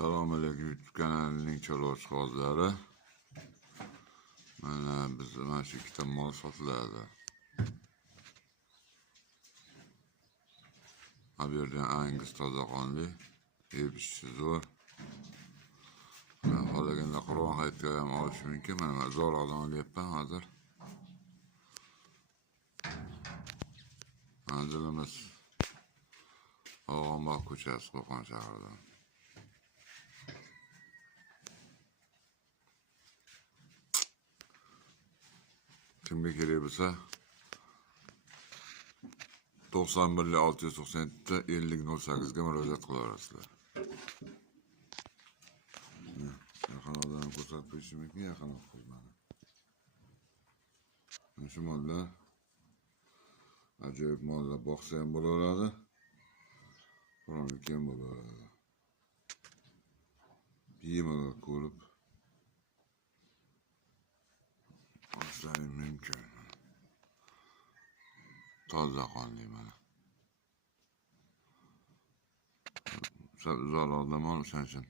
Assalomu alaykum YouTube kanalining chorvachi qozlari. Mana bizda mana shu ikkita mol sotiladi. Bu yerdan Angus toza qonli, yepishi zo'r. Xohlaganda Qur'on hayitga ham olish mumkin. Mana zo'rg'adan olyapman hozir. Manzilimiz Og'onboq ko'chasi, Qo'qon shahridan. Kimga kerak bo'lsa 91 697 50 08 ga murojaat qilaverasizlar. Yaqinlardan ko'rsatib qo'yishim mumkin, yaqin qo'ymadi. Shu mollar ajoyib mollar, boqsa ham bo'laveradi, qo'ronlik ham bo'laveradi. Bemalol ko'rib olishlaring mumkin. Toza qonli mana. Uzoqlarda mol o'shaning uchun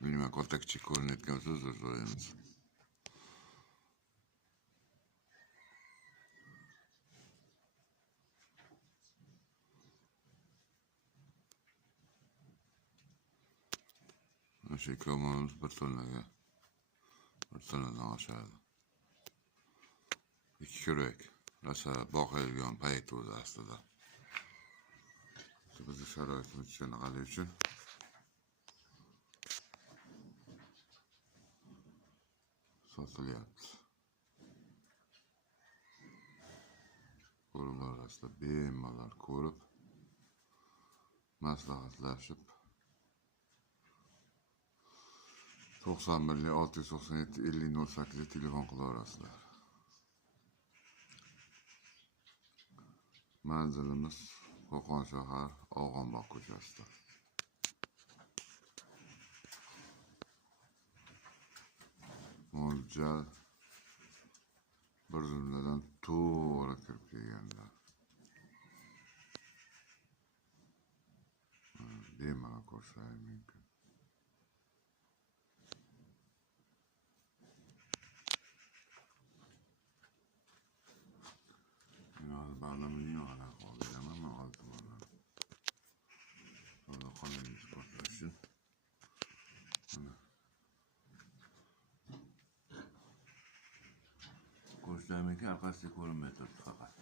bilmay katta kichik ko'rinayotgan so'zlar so'raymiz. O'sha ko'mamiz bir tonnadan oshadi. 2 kurak. Rosa boqilgan payt o'zi aslida. Bizni sharoitimiz tushunaqali uchun sotilyapti. Ko'rib orasida bemalol ko'rib, maslahatlashib 91 697 50 08 ga telefon qilaverasizlar. Manzilimiz Qo'qon shahar, Og'onboq ko'chasida. Mo'ljal bir zumladan to'g'ri kirib kelganlar. Bemalol ko'rishlari mumkin. Barnamini yo'qlar qoldirman, men oldim mana. Sonra qo'lingiz ko'rsatishsin. Mana. Ko'rsatmayki, arkasiga ko'rinmay turibdi faqat.